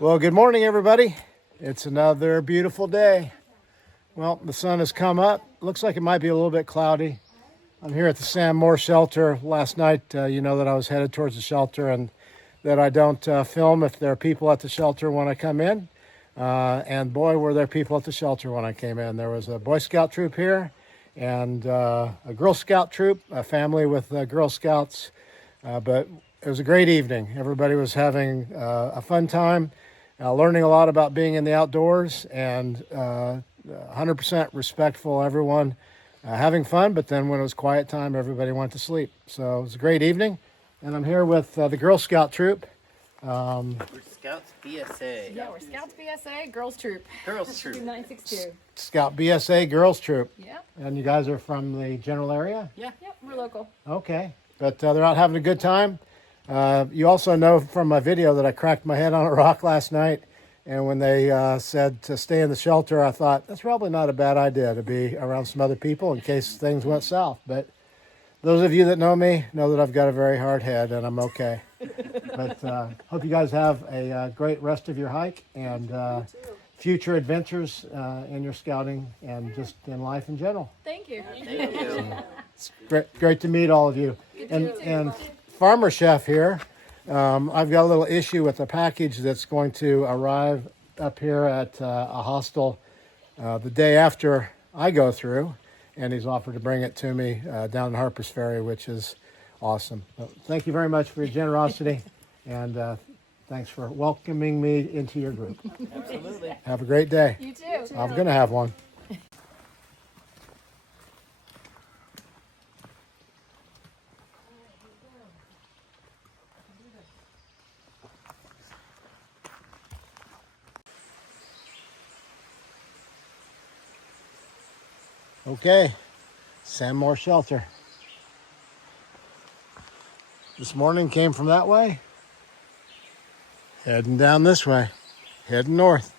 Well, good morning, everybody. It's another beautiful day. Well, the sun has come up. Looks like it might be a little bit cloudy. I'm here at the Sam Moore shelter. Last night, you know that I was headed towards the shelter and that I don't film if there are people at the shelter when I come in. And boy, were there people at the shelter when I came in. There was a Boy Scout troop here and a Girl Scout troop, a family with Girl Scouts. But it was a great evening. Everybody was having a fun time. Learning a lot about being in the outdoors and 100% respectful, everyone having fun, but then when it was quiet time, everybody went to sleep. So it was a great evening, and I'm here with the Girl Scout troop. We're Scouts BSA. Yeah, we're Scouts BSA, Girls Troop. Girls Troop. 962. Scout BSA Girls Troop. Yeah. And you guys are from the general area? Yeah. Yep, we're local. Okay, but they're out having a good time. You also know from my video that I cracked my head on a rock last night, and when they said to stay in the shelter, I thought that's probably not a bad idea to be around some other people in case things went south. But those of you that know me know that I've got a very hard head and I'm okay. But hope you guys have a great rest of your hike and future adventures in your scouting and just in life in general. Thank you. Thank you. It's great to meet all of you. And Farmer Chef here. I've got a little issue with a package that's going to arrive up here at a hostel the day after I go through, and he's offered to bring it to me down in Harper's Ferry, which is awesome. So thank you very much for your generosity, and thanks for welcoming me into your group. Absolutely. Have a great day. You too. I'm going to have one. Okay, Sam Moore Shelter. This morning came from that way, heading down this way, heading north.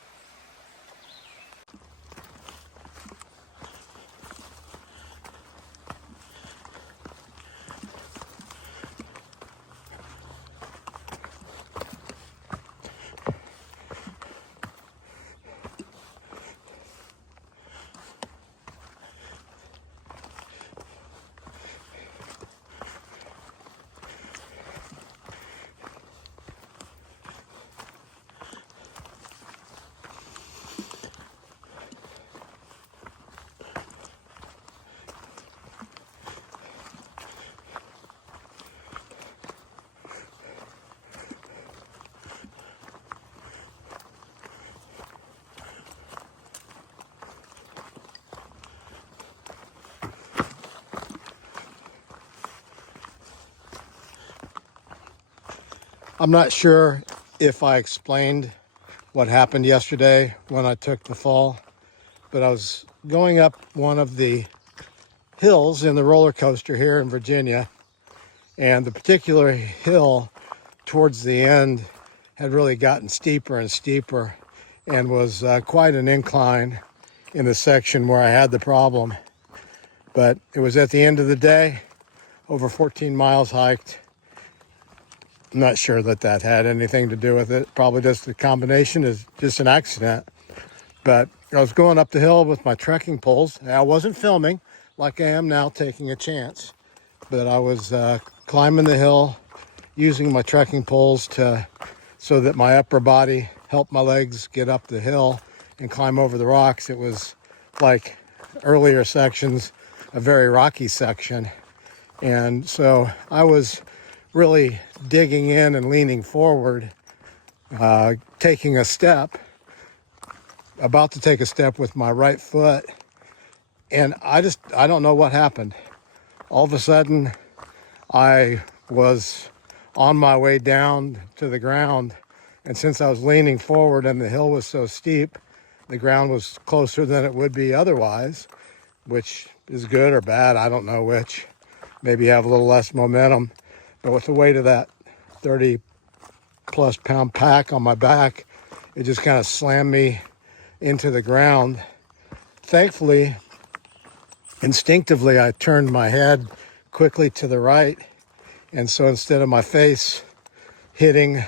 I'm not sure if I explained what happened yesterday when I took the fall, but I was going up one of the hills in the roller coaster here in Virginia, and the particular hill towards the end had really gotten steeper and steeper and was quite an incline in the section where I had the problem. But it was at the end of the day, over 14 miles hiked. I'm not sure that had anything to do with it. Probably just the combination is just an accident. But I was going up the hill with my trekking poles. I wasn't filming like I am now, taking a chance. But I was climbing the hill using my trekking poles so that my upper body helped my legs get up the hill and climb over the rocks. It was like earlier sections, a very rocky section. And so I was really digging in and leaning forward, taking a step, about to take a step with my right foot. And I don't know what happened. All of a sudden, I was on my way down to the ground. And since I was leaning forward and the hill was so steep, the ground was closer than it would be otherwise, which is good or bad. I don't know which. Maybe have a little less momentum. But with the weight of that 30 plus pound pack on my back, it just kind of slammed me into the ground. Thankfully, instinctively, I turned my head quickly to the right. And so instead of my face hitting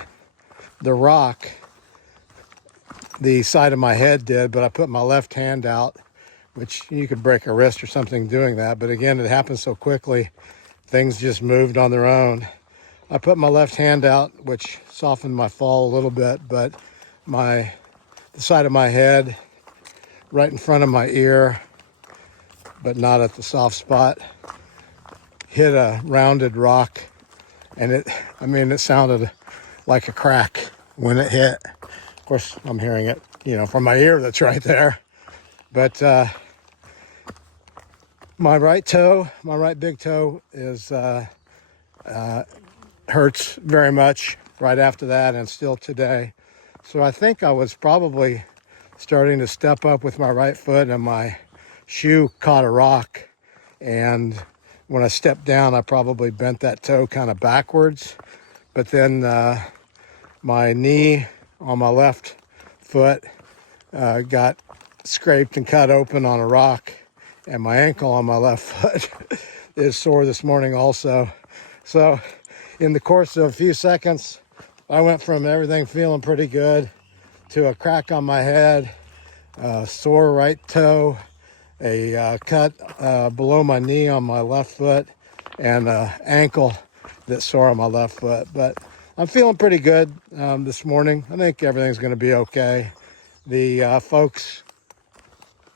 the rock, the side of my head did, but I put my left hand out, which you could break a wrist or something doing that. But again, it happened so quickly, things just moved on their own. I put my left hand out, which softened my fall a little bit, but the side of my head, right in front of my ear, but not at the soft spot, hit a rounded rock, and it sounded like a crack when it hit. Of course, I'm hearing it, from my ear that's right there. But my right big toe hurts very much right after that, and still today. So I think I was probably starting to step up with my right foot, and my shoe caught a rock. And when I stepped down, I probably bent that toe kind of backwards. But then my knee on my left foot got scraped and cut open on a rock, and my ankle on my left foot is sore this morning also. So in the course of a few seconds, I went from everything feeling pretty good to a crack on my head, a sore right toe, a cut below my knee on my left foot, and an ankle that's sore on my left foot. But I'm feeling pretty good this morning. I think everything's going to be okay. The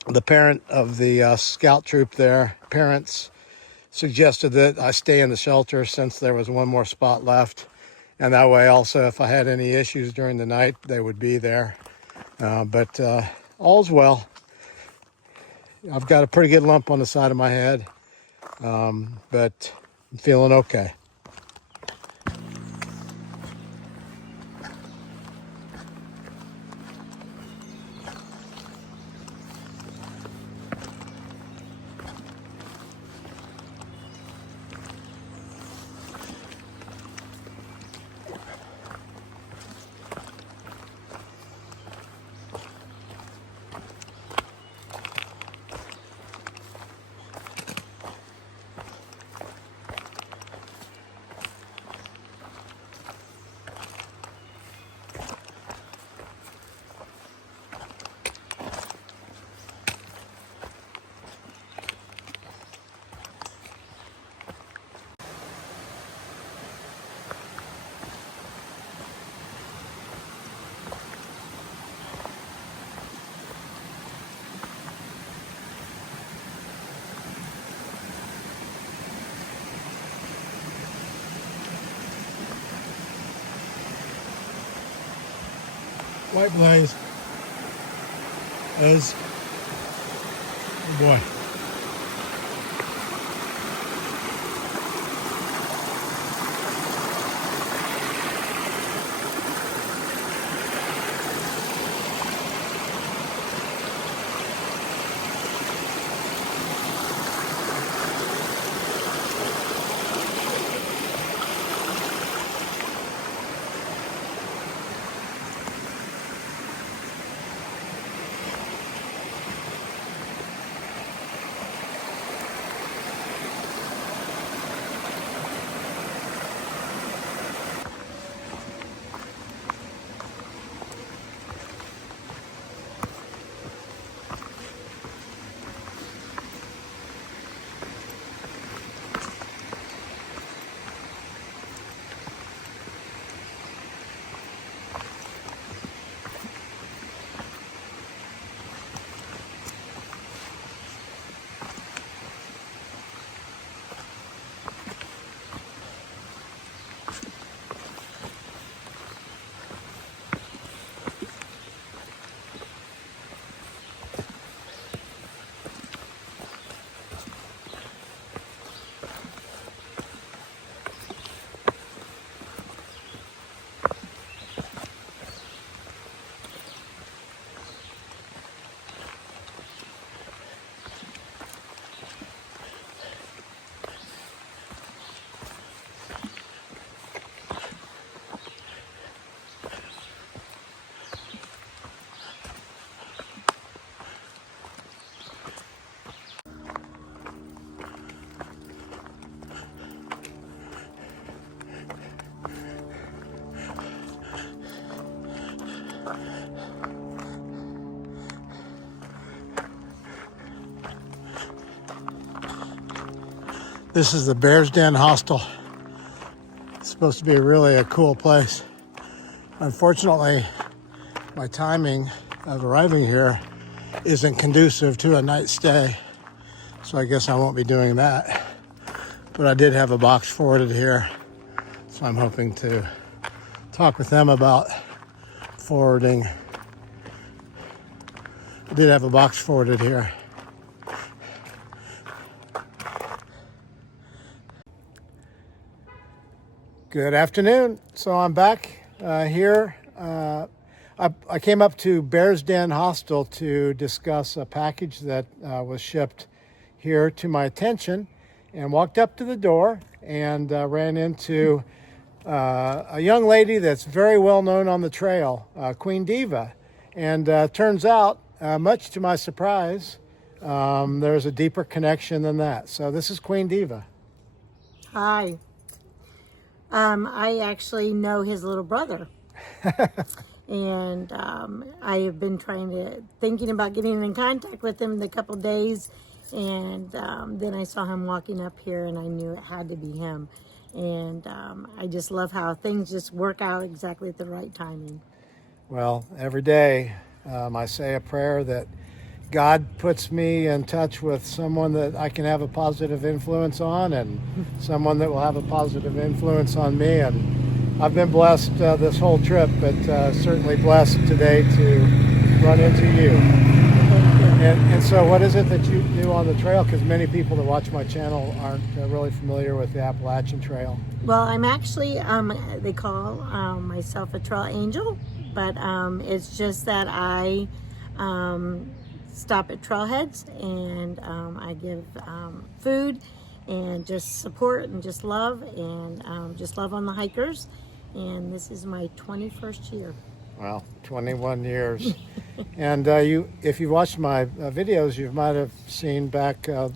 the parent of the scout troop there, parents suggested that I stay in the shelter since there was one more spot left. And that way also, if I had any issues during the night, they would be there. But all's well. I've got a pretty good lump on the side of my head, but I'm feeling okay. White blaze is, oh boy. This is the Bears Den Hostel. It's supposed to be really a cool place. Unfortunately, my timing of arriving here isn't conducive to a night stay, so I guess I won't be doing that. But I did have a box forwarded here, so I'm hoping to talk with them about forwarding. I did have a box forwarded here. Good afternoon. So I'm back here. I came up to Bears Den Hostel to discuss a package that was shipped here to my attention, and walked up to the door and ran into a young lady that's very well known on the trail, Queen Diva. And turns out, much to my surprise, there's a deeper connection than that. So this is Queen Diva. Hi. I actually know his little brother. And I have been thinking about getting in contact with him in a couple days. And then I saw him walking up here and I knew it had to be him. And I just love how things just work out exactly at the right timing. Well, every day I say a prayer that God puts me in touch with someone that I can have a positive influence on, and someone that will have a positive influence on me. And I've been blessed this whole trip, but certainly blessed today to run into you. And so what is it that you do on the trail? Because many people that watch my channel aren't really familiar with the Appalachian Trail. Well, I'm actually, they call myself a trail angel, but it's just that I stop at trailheads and I give food and just support and just love on the hikers. And this is my 21st year. Wow, 21 years. And if you watched my videos, you might have seen back a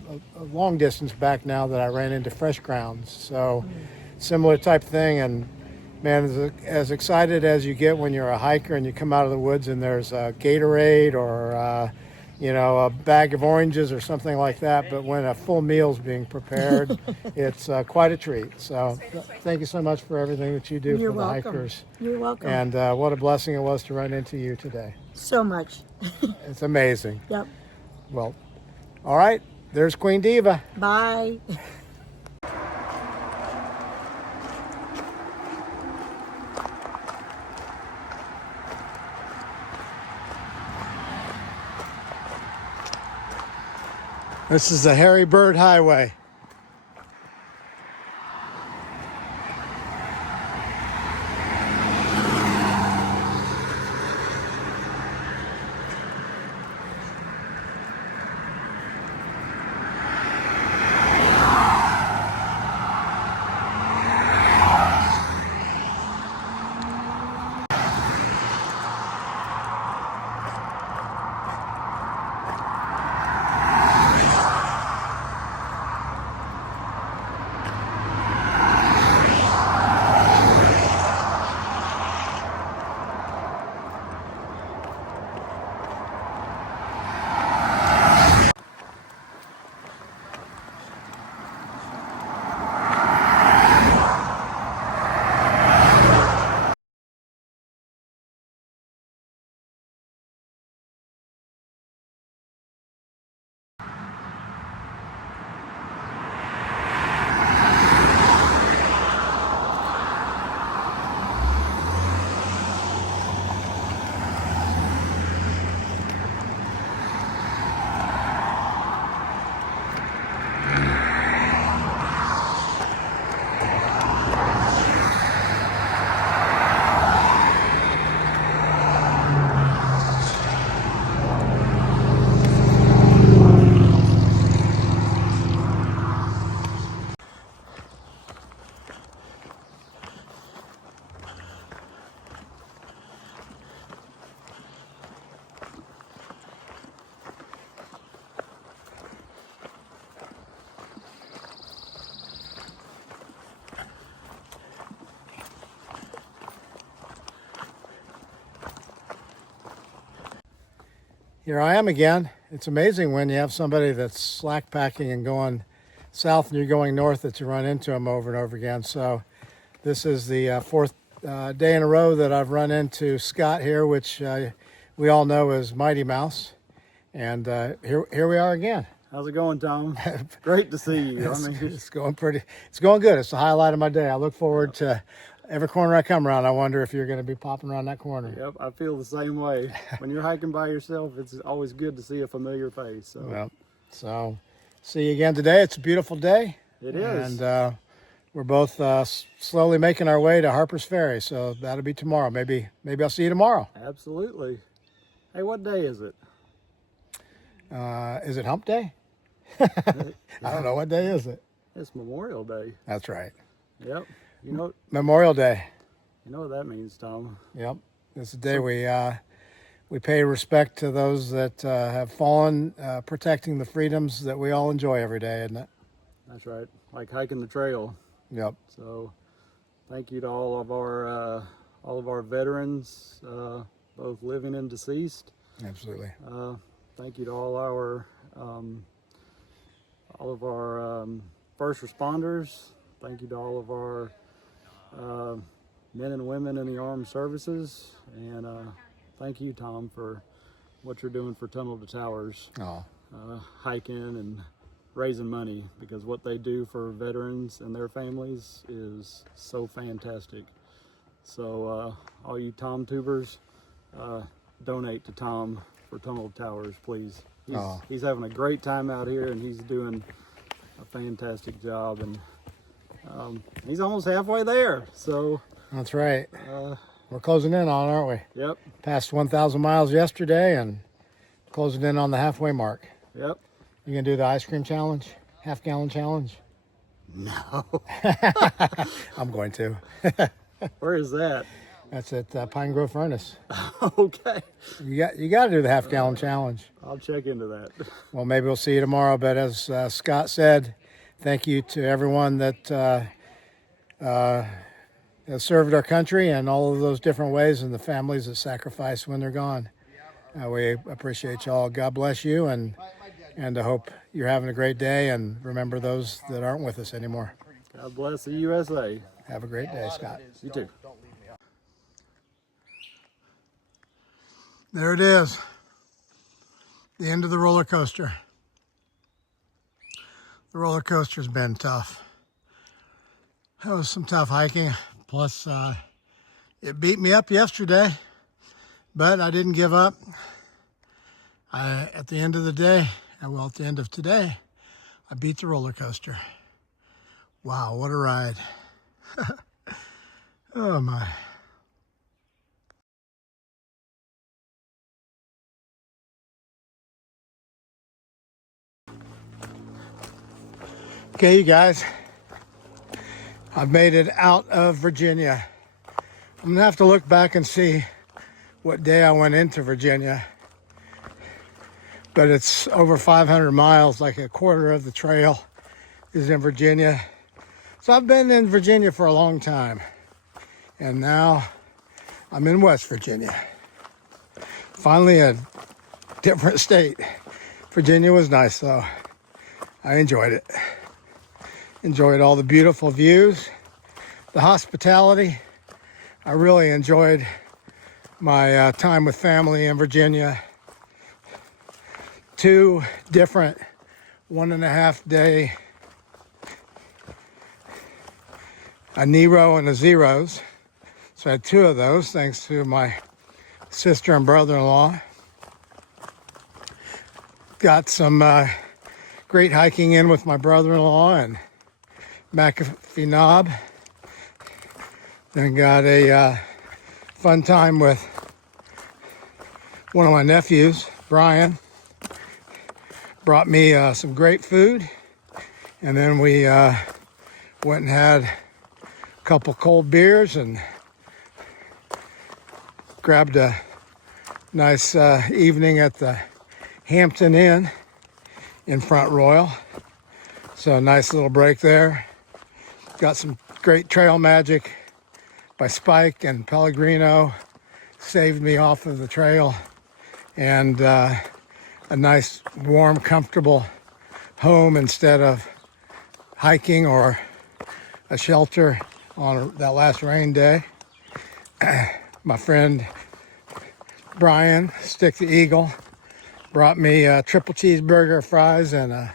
long distance back now that I ran into Fresh Grounds. So similar type thing. And man, as excited as you get when you're a hiker and you come out of the woods and there's a Gatorade or a bag of oranges or something like that, but when a full meal's being prepared, it's quite a treat. So thank you so much for everything that you do You're for the welcome. hikers. You're welcome. And what a blessing it was to run into you today. So much. It's amazing. Yep. Well, all right, there's Queen Diva. Bye. This is the Harry Bird Highway. Here I am again. It's amazing when you have somebody that's slack packing and going south and you're going north that you run into them over and over again. So this is the fourth day in a row that I've run into Scott here, which we all know as Mighty Mouse. And here we are again. How's it going, Tom? Great to see you. It's going good. It's the highlight of my day. I look forward to every corner I come around. I wonder if you're going to be popping around that corner. Yep, I feel the same way. When you're hiking by yourself, it's always good to see a familiar face. So, Well, so see you again today. It's a beautiful day. It is. And we're both slowly making our way to Harper's Ferry. So that'll be tomorrow. Maybe I'll see you tomorrow. Absolutely. Hey, what day is it? Is it Hump Day? I don't know. What day is it? It's Memorial Day. That's right. Yep. You know Memorial Day. what that means, Tom. Yep. It's the day we pay respect to those that have fallen, protecting the freedoms that we all enjoy every day, isn't it? That's right. Like hiking the trail. Yep. So, thank you to all of our veterans, both living and deceased. Absolutely. Thank you to all of our first responders. Thank you to all of our men and women in the armed services. And thank you, Tom, for what you're doing for Tunnel to Towers, Oh, hiking and raising money, because what they do for veterans and their families is so fantastic. So all you Tom tubers, donate to Tom for Tunnel to Towers, please. He's having a great time out here, and he's doing a fantastic job, and he's almost halfway there. So that's right. We're closing in on, aren't we? Yep. Passed 1,000 miles yesterday and closing in on the halfway mark. Yep. You gonna do the ice cream challenge? Half-gallon challenge? No. I'm going to. Where is that? That's at Pine Grove Furnace. Okay. You got to do the half-gallon challenge. I'll check into that. Well, maybe we'll see you tomorrow. But as Scott said, thank you to everyone that has served our country in all of those different ways, and the families that sacrifice when they're gone. We appreciate y'all. God bless you, and I hope you're having a great day. And remember those that aren't with us anymore. God bless the USA. Have a great day, Scott. You too. There it is. The end of the roller coaster. The roller coaster's been tough. That was some tough hiking. Plus, it beat me up yesterday, but I didn't give up. At the end of the day, at the end of today, I beat the roller coaster. Wow, what a ride. Oh my. Okay, you guys, I've made it out of Virginia. I'm gonna have to look back and see what day I went into Virginia, but it's over 500 miles, like a quarter of the trail is in Virginia. So I've been in Virginia for a long time, and now I'm in West Virginia. Finally a different state. Virginia was nice though. I enjoyed it. Enjoyed all the beautiful views, the hospitality. I really enjoyed my time with family in Virginia. 2 different 1.5 day, a Nero and a Zeros. So I had 2 of those thanks to my sister and brother-in-law. Got some great hiking in with my brother-in-law and McAfee Knob. Then got a fun time with one of my nephews, Brian. Brought me some great food, and then we went and had a couple cold beers and grabbed a nice evening at the Hampton Inn in Front Royal. So a nice little break there. Got some great trail magic by Spike and Pellegrino. Saved me off of the trail. And a nice, warm, comfortable home instead of hiking or a shelter on that last rain day. My friend Brian, Stick the Eagle, brought me a triple cheeseburger, fries, and a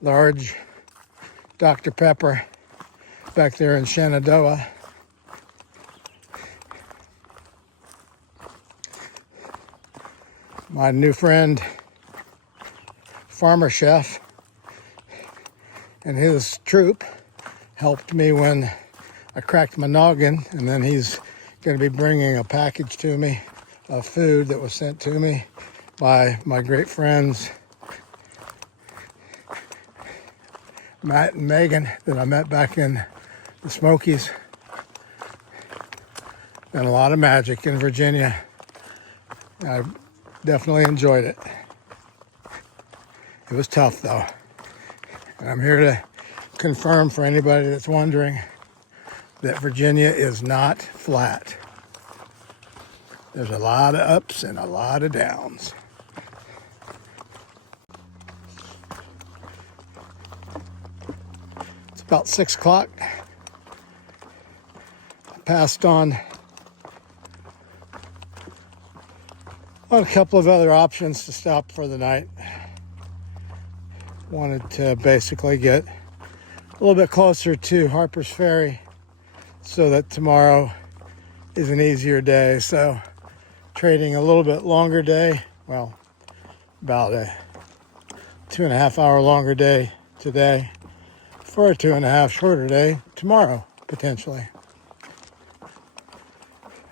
large Dr. Pepper back there in Shenandoah. My new friend, Farmer Chef, and his troop helped me when I cracked my noggin, and then he's going to be bringing a package to me of food that was sent to me by my great friends Matt and Megan that I met back in the Smokies. Been a lot of magic in Virginia. I definitely enjoyed it. It was tough though. And I'm here to confirm for anybody that's wondering that Virginia is not flat. There's a lot of ups and a lot of downs. It's about 6 o'clock. I passed on a couple of other options to stop for the night. Wanted to basically get a little bit closer to Harper's Ferry so that tomorrow is an easier day. So trading a little bit longer day, well, about a 2.5 hour longer day today for a 2.5 shorter day tomorrow, potentially.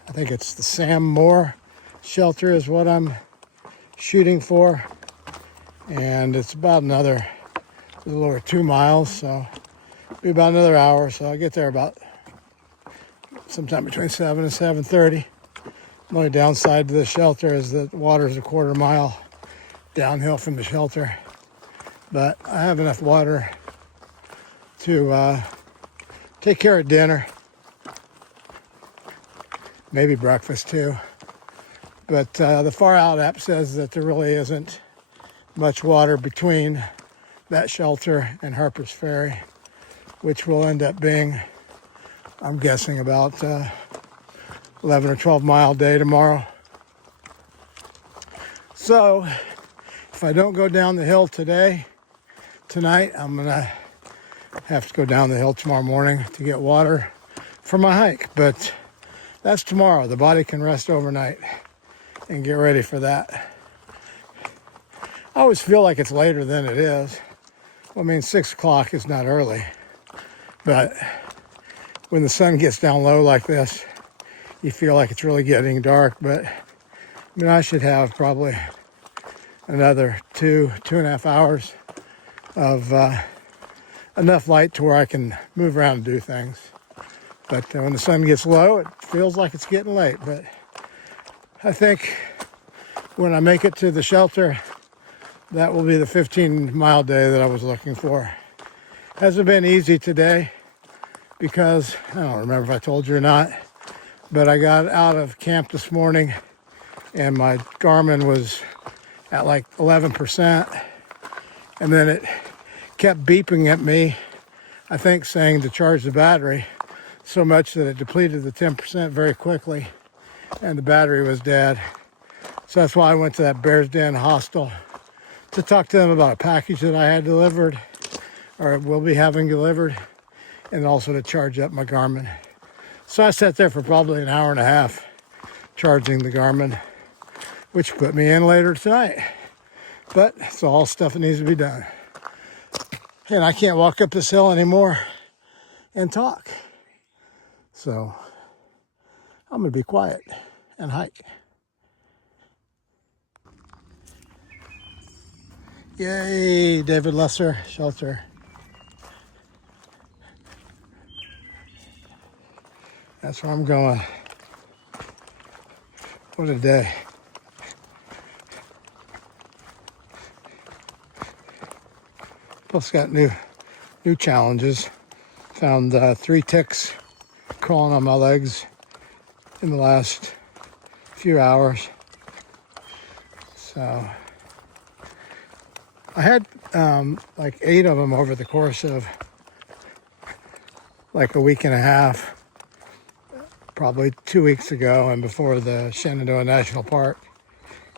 I think it's the Sam Moore shelter is what I'm shooting for. And it's about a little over 2 miles, so it'll be about another hour. So I'll get there about sometime between 7 and 7:30. The only downside to the shelter is that the water is a 1/4 mile downhill from the shelter. But I have enough water to take care of dinner, maybe breakfast too. But the Far Out app says that there really isn't much water between that shelter and Harper's Ferry, which will end up being, I'm guessing, about 11 or 12 mile day tomorrow. So if I don't go down the hill tonight, I'm gonna have to go down the hill tomorrow morning to get water for my hike. But that's tomorrow. The body can rest overnight and get ready for that. I always feel like it's later than it is. Well, I mean, 6 o'clock is not early, but when the sun gets down low like this, you feel like it's really getting dark. But I mean, I should have probably another 2.5 hours of enough light to where I can move around and do things. But when the sun gets low, it feels like it's getting late. But I think when I make it to the shelter, that will be the 15-mile day that I was looking for. Hasn't been easy today because, I don't remember if I told you or not, but I got out of camp this morning and my Garmin was at like 11%. And then it kept beeping at me, I think saying to charge the battery, so much that it depleted the 10% very quickly and the battery was dead. So that's why I went to that Bears Den hostel to talk to them about a package that I had delivered, or will be having delivered, and also to charge up my Garmin. So I sat there for probably an hour and a half charging the Garmin, which put me in later tonight. But it's all stuff that needs to be done. And I can't walk up this hill anymore and talk. So I'm gonna be quiet and hike. Yay, David Lesser shelter. That's where I'm going. What a day. Plus got new challenges. Found 3 ticks crawling on my legs in the last few hours. So I had like 8 of them over the course of like a week and a half, probably 2 weeks ago, and before the Shenandoah National Park.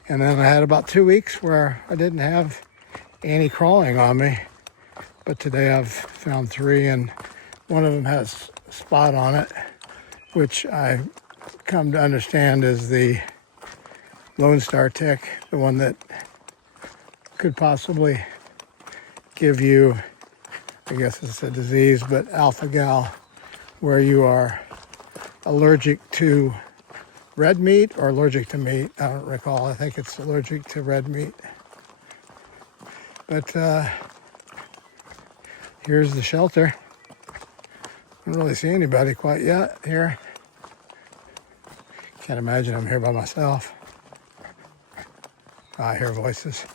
And then I had about 2 weeks where I didn't have any crawling on me. But today I've found 3, and one of them has a spot on it, which I come to understand is the Lone Star tick, the one that could possibly give you, I guess it's a disease, but alpha-gal, where you are allergic to red meat or allergic to meat. I don't recall. I think it's allergic to red meat. But here's the shelter. I don't really see anybody quite yet here. Can't imagine I'm here by myself. I hear voices.